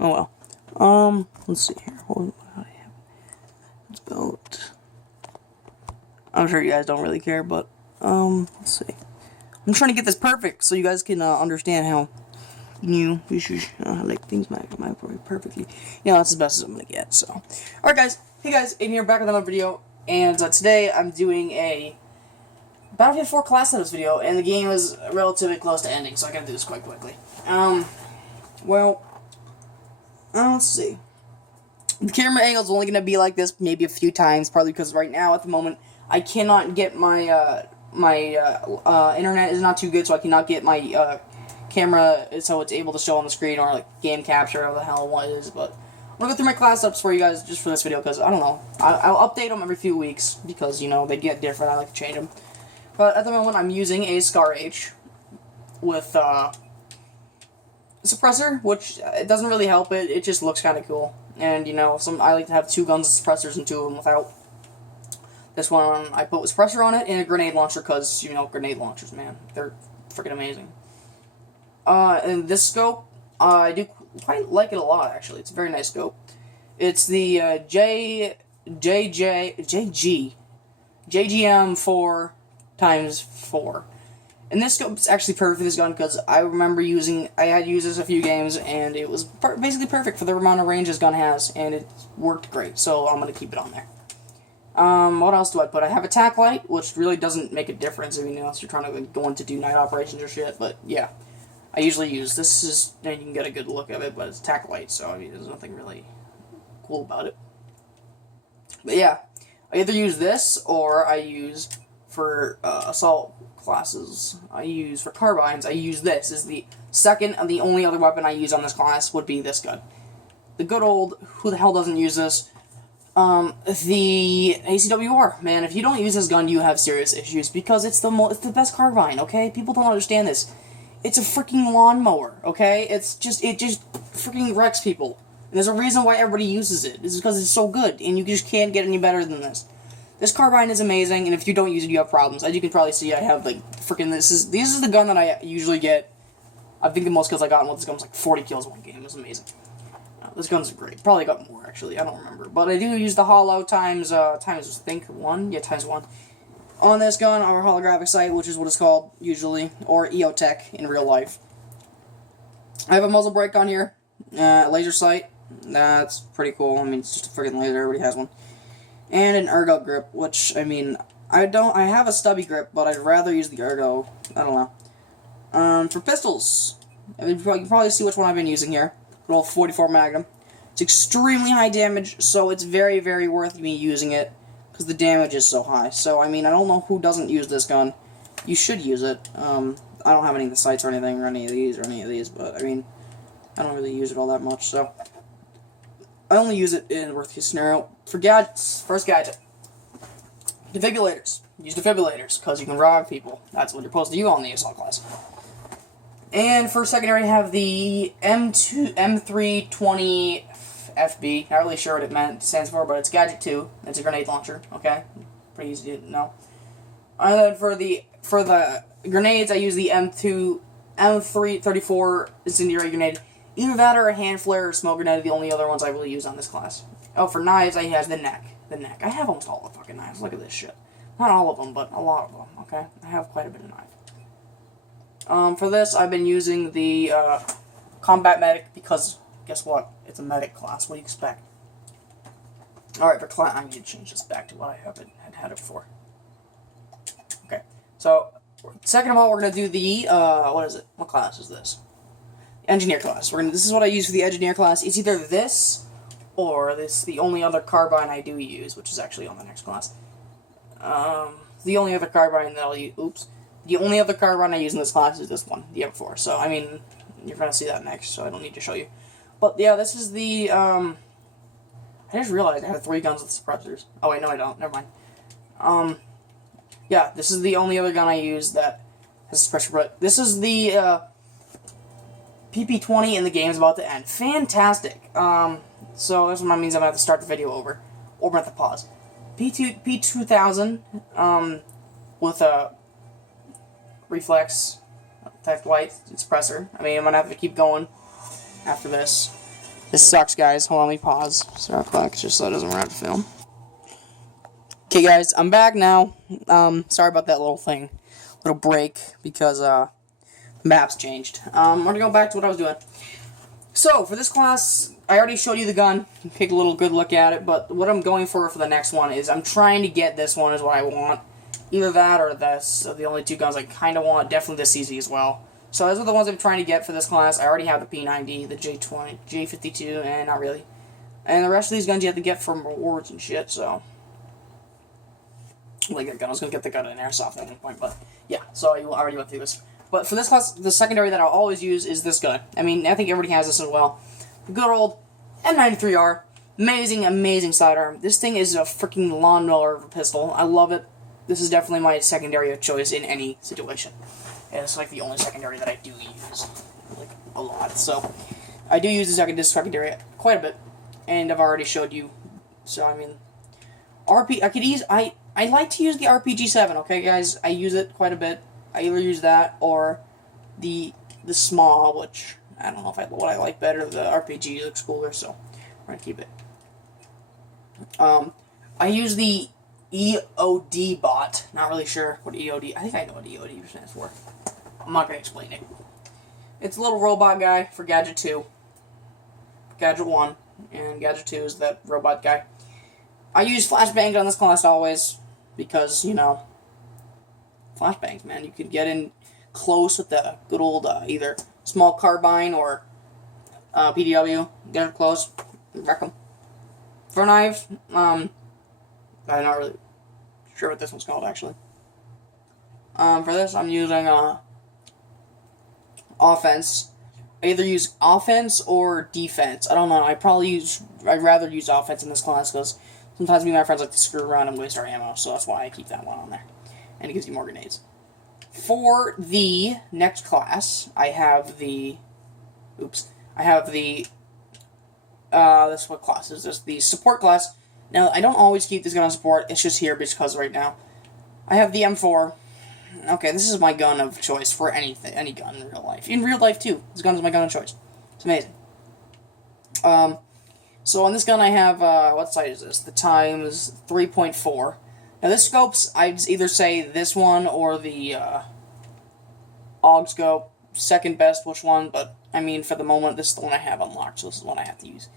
Oh well. Let's see here. What do I have? It's about. I'm sure you guys don't really care, but let's see. I'm trying to get this perfect so you guys can understand how you should like things might perfectly. You know, that's as best as I'm gonna get. So, all right, guys. Hey guys, in here back with another video, and today I'm doing a Battlefield 4 class setups video, and the game is relatively close to ending, so I gotta do this quite quickly. Well, let's see. The camera angle is only gonna be like this maybe a few times, probably because right now at the moment I cannot get my internet is not too good, so I cannot get my camera so it's able to show on the screen or like game capture or whatever the hell it is. But I'm gonna go through my class ups for you guys just for this video because I don't know. I'll update them every few weeks because you know they get different. I like to change them. But at the moment I'm using a Scar H with suppressor, which it doesn't really help it. It just looks kind of cool. And you know, I like to have two guns with suppressors and two of them without. This one I put with suppressor on it and a grenade launcher because you know grenade launchers, man, they're freaking amazing. And this scope, I do quite like it a lot, actually. It's a very nice scope. It's the JGM 4x4. And this scope is actually perfect for this gun because I remember I had used this a few games, and it was basically perfect for the amount of range this gun has, and it worked great, so I'm going to keep it on there. What else do I put? I have a tac light, which really doesn't make a difference, I mean, unless you're trying to go in to do night operations or shit, but yeah. I usually use this and you can get a good look of it, but it's tac light, so I mean, there's nothing really cool about it. But yeah, I either use this or I use for assault classes. I use for carbines. I use this. Is the second and the only other weapon I use on this class would be this gun. The good old who the hell doesn't use this? The ACWR, man. If you don't use this gun, you have serious issues because it's the best carbine. Okay, people don't understand this. It's a freaking lawnmower, okay? It just freaking wrecks people. And there's a reason why everybody uses it. It's because it's so good, and you just can't get any better than this. This carbine is amazing, and if you don't use it, you have problems. As you can probably see, I have, like, freaking this is the gun that I usually get. I think the most kills I got with this gun was, like, 40 kills in one game. It was amazing. This gun's great. Probably got more, actually. I don't remember. But I do use the hollow times, I think, 1? Yeah, times 1. On this gun, our holographic sight, which is what it's called, usually, or EOTech in real life. I have a muzzle brake on here, laser sight, that's pretty cool, I mean, it's just a freaking laser, everybody has one. And an ergo grip, which, I mean, I have a stubby grip, but I'd rather use the ergo, I don't know. For pistols, you can probably see which one I've been using here, good old 44 Magnum. It's extremely high damage, so it's very, very worth me using it. Because the damage is so high. So, I mean, I don't know who doesn't use this gun. You should use it. I don't have any of the sights or anything, or any of these, but, I mean, I don't really use it all that much, so. I only use it in worst case scenario. For gadgets, first gadget. Defibrillators. Use defibrillators, because you can rob people. That's what you're supposed to do on the assault class. And for secondary, I have the M320 FB, not really sure what it stands for, but it's Gadget 2. It's a grenade launcher, okay? Pretty easy to know. And then for the grenades, I use the M334 incendiary grenade. Either that or a hand flare or smoke grenade are the only other ones I really use on this class. Oh, for knives, I have the neck. I have almost all the fucking knives. Look at this shit. Not all of them, but a lot of them, okay? I have quite a bit of knife. For this, I've been using the Combat Medic because, guess what? It's a medic class. What do you expect? Alright, for class, I need to change this back to what I had it before. Okay, so, second of all, we're going to do the, what is it? What class is this? Engineer class. This is what I use for the engineer class. It's either this, or the only other carbine I do use, which is actually on the next class. The only other carbine that I'll use, the only other carbine I use in this class is this one, the Bf4. So, I mean, you're going to see that next, so I don't need to show you. But, yeah, this is the, I just realized I have 3 guns with suppressors. Oh, wait, no I don't. Never mind. Yeah, this is the only other gun I use that has suppressor, but this is the, PP20 and the game's about to end. Fantastic. So, this means I'm going to have to start the video over. Or I'm going to have to pause. P2000, with a reflex, attack light, suppressor. I mean, I'm going to have to keep going after this. This sucks, guys. Hold on, let me pause. Start clock, just so it doesn't run out of film. Okay, guys, I'm back now. Sorry about that little break, because, maps changed. I'm gonna go back to what I was doing. So, for this class, I already showed you the gun. Take a little good look at it, but what I'm going for the next one is I'm trying to get this one is what I want. Either that or this are the only two guns I kind of want. Definitely the CZ as well. So those are the ones I'm trying to get for this class. I already have the P90, the J20, J52, and not really. And the rest of these guns you have to get from rewards and shit, so... Like that gun. I was going to get the gun in airsoft at one point, but... Yeah, so I already went through this. But for this class, the secondary that I'll always use is this gun. I mean, I think everybody has this as well. The good old M93R. Amazing, amazing sidearm. This thing is a freaking lawnmower of a pistol. I love it. This is definitely my secondary of choice in any situation. And it's like the only secondary that I do use, like, a lot. So, I do use this secondary quite a bit, and I've already showed you. So, I mean, I like to use the RPG-7, okay, guys? I use it quite a bit. I either use that or the small, which I don't know what I like better. The RPG looks cooler, so we're gonna keep it. I use the EOD bot. Not really sure what EOD. I think I know what EOD stands for. I'm not gonna explain it. It's a little robot guy for Gadget 2, Gadget 1, and Gadget 2 is that robot guy. I use flashbangs on this class always because, you know, flashbangs, man. You can get in close with the good old either small carbine or PDW. Get it close, wreck them. For knives, I'm not really sure what this one's called, actually. For this, I'm using offense. I either use offense or defense. I don't know. I'd rather use offense in this class because sometimes me and my friends like to screw around and waste our ammo, so that's why I keep that one on there. And it gives you more grenades. For the next class, I have the... what class is this? The support class. Now, I don't always keep this gun on support. It's just here because right now. I have the M4. Okay, this is my gun of choice for any gun in real life. In real life, too. This gun is my gun of choice. It's amazing. So on this gun I have, what sight is this? The times 3.4. Now this scope's, I'd either say this one or the, AUG scope. Second best which one, but, I mean, for the moment, this is the one I have unlocked, so this is the one I have to use.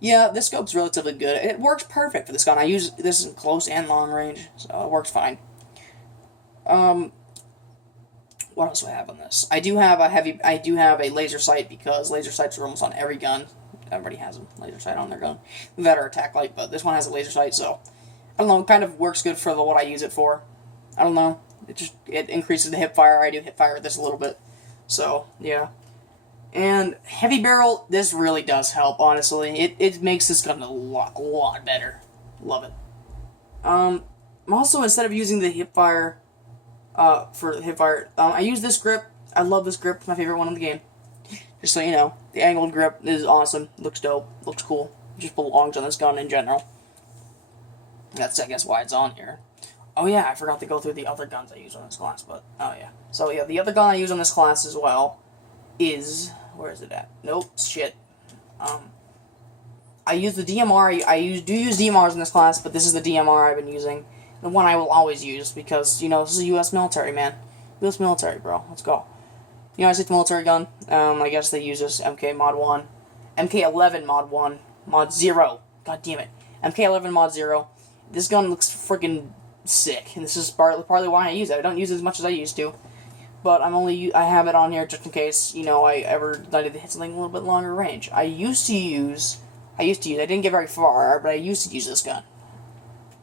Yeah, this scope's relatively good. It works perfect for this gun. I use this in close and long range, so it works fine. What else do I have on this? I do have a laser sight, because laser sights are almost on every gun. Everybody has a laser sight on their gun. That or attack light, but this one has a laser sight, so I don't know, it kind of works good for what I use it for. I don't know. It increases the hip fire. I do hip fire with this a little bit. So, yeah. And heavy barrel, this really does help, honestly. It makes this gun a lot better. Love it. Also, instead of using the hip fire, I use this grip. I love this grip. It's my favorite one in the game. Just so you know, the angled grip is awesome. Looks dope. Looks cool. Just belongs on this gun in general. That's, I guess, why it's on here. Oh yeah, I forgot to go through the other guns I use on this class, but, oh yeah. So yeah, the other gun I use on this class as well is, where is it at? Nope, shit. I use the DMR, do use DMRs in this class, but this is the DMR I've been using. The one I will always use, because, you know, this is U.S. military, man. U.S. military, bro. Let's go. United States military gun. I guess they use this MK Mod 1. MK11 Mod 1. Mod 0. God damn it. MK11 Mod 0. This gun looks freaking sick, and this is partly why I use it. I don't use it as much as I used to, but I have it on here just in case, you know, I ever decided to hit something a little bit longer range. I didn't get very far, but I used to use this gun.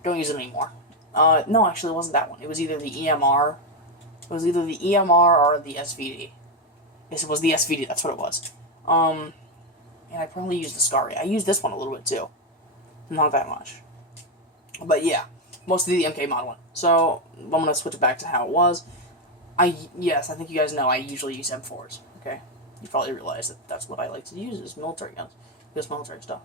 Don't use it anymore. No, actually, it wasn't that one. It was either the EMR. It was either the EMR or the SVD. Yes, it was the SVD, that's what it was. And I probably used the Scary. I used this one a little bit, too. Not that much. But yeah, mostly the MK Mod 1. So, I'm going to switch it back to how it was. Yes, I think you guys know I usually use M4s, okay? You probably realize that that's what I like to use, is military guns. Just military stuff.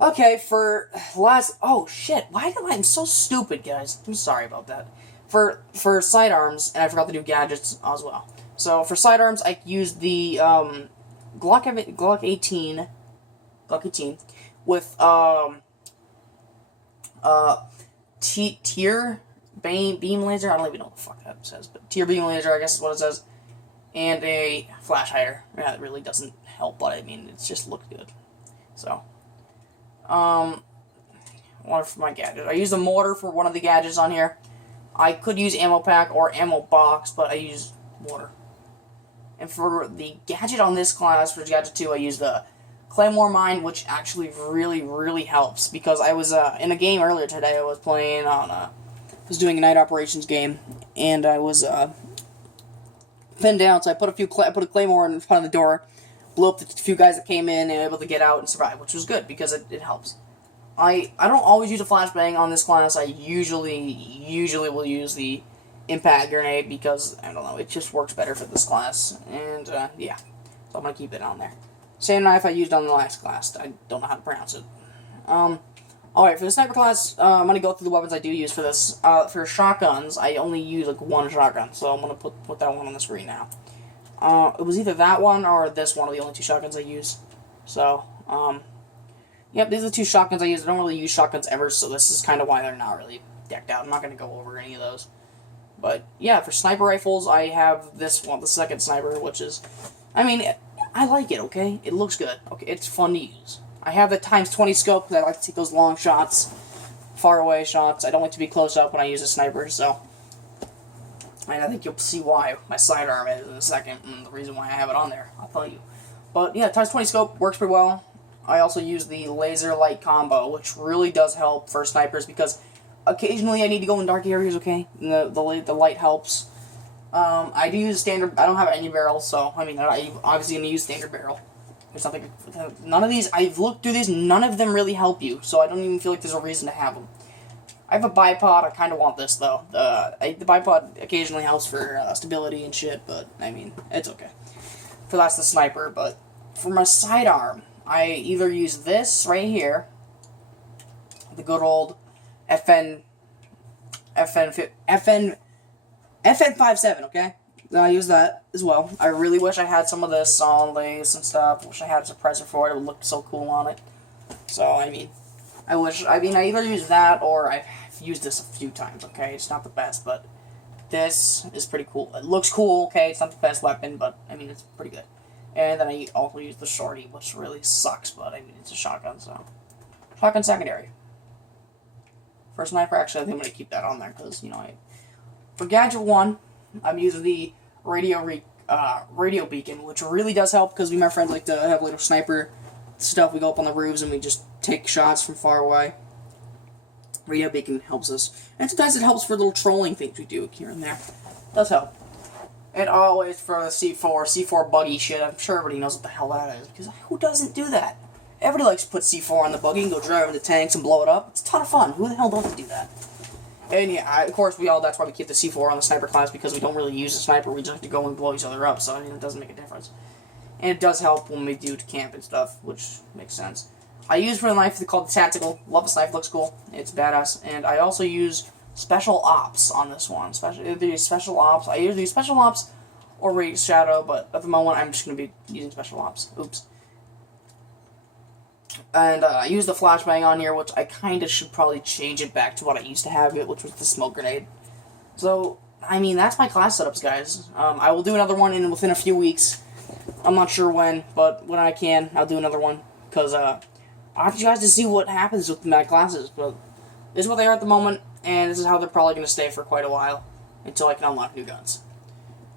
Okay, for last... Oh, shit, I'm so stupid, guys. I'm sorry about that. For sidearms, and I forgot to do gadgets as well. So, for sidearms, I use the Glock 18 with tier beam laser. I don't even know what the fuck that says, but tier beam laser, I guess is what it says, and a flash hider. Yeah, it really doesn't help, but I mean, it just looks good. So, one for my gadget. I use the mortar for one of the gadgets on here. I could use ammo pack or ammo box, but I use mortar. And for the gadget on this class, for gadget 2, I use the Claymore Mine, which actually really, really helps, because I was in a game earlier today. I was playing on was doing a night operations game, and I was pinned down. So I put a Claymore in front of the door, blew up the few guys that came in, and able to get out and survive, which was good because it helps. I don't always use a flashbang on this class. I usually will use the impact grenade because, I don't know, it just works better for this class. And, yeah. So I'm going to keep it on there. Same knife I used on the last class. I don't know how to pronounce it. Alright, for the sniper class, I'm going to go through the weapons I do use for this. For shotguns, I only use, like, one shotgun. So I'm going to put that one on the screen now. It was either that one or this one are the only two shotguns I use. So, yep, these are the two shotguns I use. I don't really use shotguns ever, so this is kind of why they're not really decked out. I'm not going to go over any of those. But, yeah, for sniper rifles, I have this one, the second sniper, which is, I mean, I like it, okay? It looks good. Okay, it's fun to use. I have the ×20 scope because I like to take those long shots, far away shots. I don't like to be close up when I use a sniper, so. And I think you'll see why my sidearm is in a second, and the reason why I have it on there. I'll tell you. But, yeah, ×20 scope works pretty well. I also use the laser light combo, which really does help for snipers because occasionally I need to go in dark areas, okay? And the light helps. I do use standard. I don't have any barrel, so I mean, I obviously gonna use standard barrel. There's nothing. None of these. I've looked through these. None of them really help you, so I don't even feel like there's a reason to have them. I have a bipod. I kind of want this though. The bipod occasionally helps for stability and shit, but I mean, it's okay. For that's the sniper, but for my sidearm, I either use this right here, the good old FN57, okay? Then I use that as well. I really wish I had some of this on lace and stuff. Wish I had a suppressor for it. It would look so cool on it. So, I mean, I either use that or I've used this a few times, okay? It's not the best, but this is pretty cool. It looks cool, okay? It's not the best weapon, but, I mean, it's pretty good. And then I also use the shorty, which really sucks, but, I mean, it's a shotgun, so. Shotgun secondary. For sniper, actually, I think I'm going to keep that on there, because, you know, for Gadget 1, I'm using the radio beacon, which really does help, because me and my friends like to have little sniper stuff. We go up on the roofs, and we just take shots from far away. Radio beacon helps us. And sometimes it helps for little trolling things we do here and there. It does help. And always for the C4 buggy shit, I'm sure everybody knows what the hell that is, because who doesn't do that? Everybody likes to put C4 on the buggy and go drive into tanks and blow it up. It's a ton of fun. Who the hell doesn't do that? And yeah, of course, that's why we keep the C4 on the sniper class, because we don't really use a sniper. We just have to go and blow each other up, so I mean, it doesn't make a difference. And it does help when we do camp and stuff, which makes sense. I use for the knife called the Tactical. Love this knife, looks cool. It's badass. And I also use Special Ops on this one. Either Special Ops. I usually use Special Ops or Raid Shadow, but at the moment I'm just going to be using Special Ops. Oops. And I use the flashbang on here, which I kind of should probably change it back to what I used to have it, which was the smoke grenade. So, I mean, that's my class setups, guys. I will do another one within a few weeks. I'm not sure when, but when I can, I'll do another one. Because I want you guys to see what happens with my classes. But this is what they are at the moment, and this is how they're probably going to stay for quite a while until I can unlock new guns.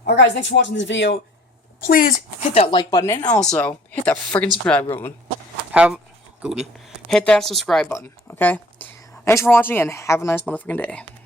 Alright, guys, thanks for watching this video. Please hit that like button, and also hit that freaking subscribe button. Hit that subscribe button, okay? Thanks for watching, and have a nice motherfucking day.